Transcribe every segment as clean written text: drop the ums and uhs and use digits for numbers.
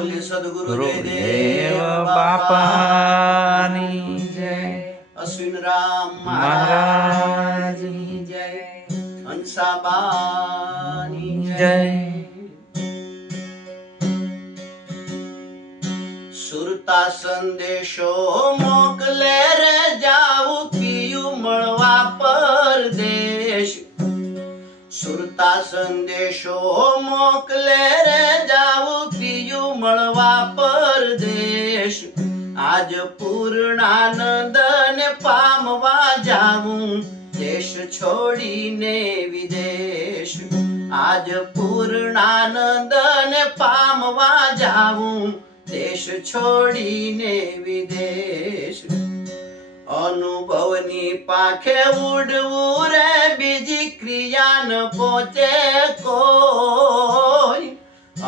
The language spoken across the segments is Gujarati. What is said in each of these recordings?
બોલે સદગુરુ ગુરુદેવ બાપાની જય, અશ્વિન રામ મહારાજની જય, હંસાબાની જય. સુરતા સંદેશો મોકલે રે જાવું પિયું મળવા પરદેશ. સુરતા સંદેશો મોકલે રે જાવું પિયું મળવા પરદેશ. આજ પૂર્ણાનંદ ને પામવા જાવું દેશ છોડીને વિદેશ. આજ પૂર્ણાનંદ ને પામવા જાવું દેશ છોડીને વિદેશ. અનુભવની પાખે ઉડવું રે બીજી ક્રિયા ન પહોંચે કોઈ.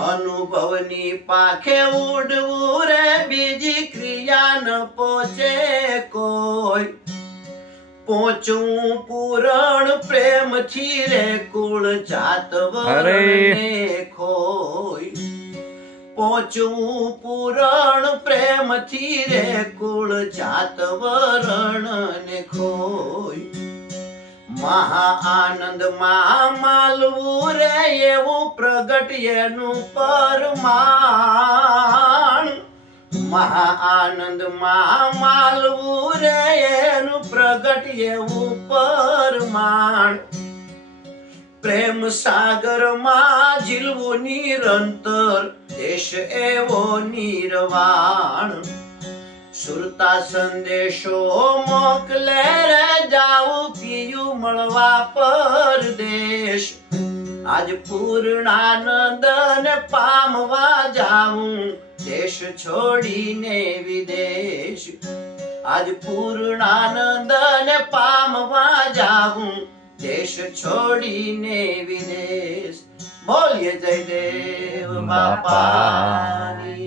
અનુભવની પાખે ઉડવું રે બીજી ક્રિયા ન પહોંચે કોઈ. પહોંચવું પૂરણ પ્રેમથી રે કુળ જાત વરણને ખોય. પહોંચવું પૂરણ પ્રેમથી રે કુળ જાત વરણને ખોય. મહા આનંદ માં માલવું રે એવું પ્રગટ એનું પરમાણ. મહા આનંદ માં માલવું રે એનું પ્રગટ એવું પરમાણ. પ્રેમ સાગર માં ઝીલવું નિરંતર દેશ એવો નિર્વાણ. સુરતા સંદેશો મોકલે રે જાવું પિયું મળવા પરદેશ. આજ પૂર્ણાનંદ ને પામવા જાવું દેશ છોડીને વિદેશ. આજ પૂર્ણાનંદ ને પામવા જાવું દેશ છોડીને વિદેશ. બોલીએ જયદેવ બાપાની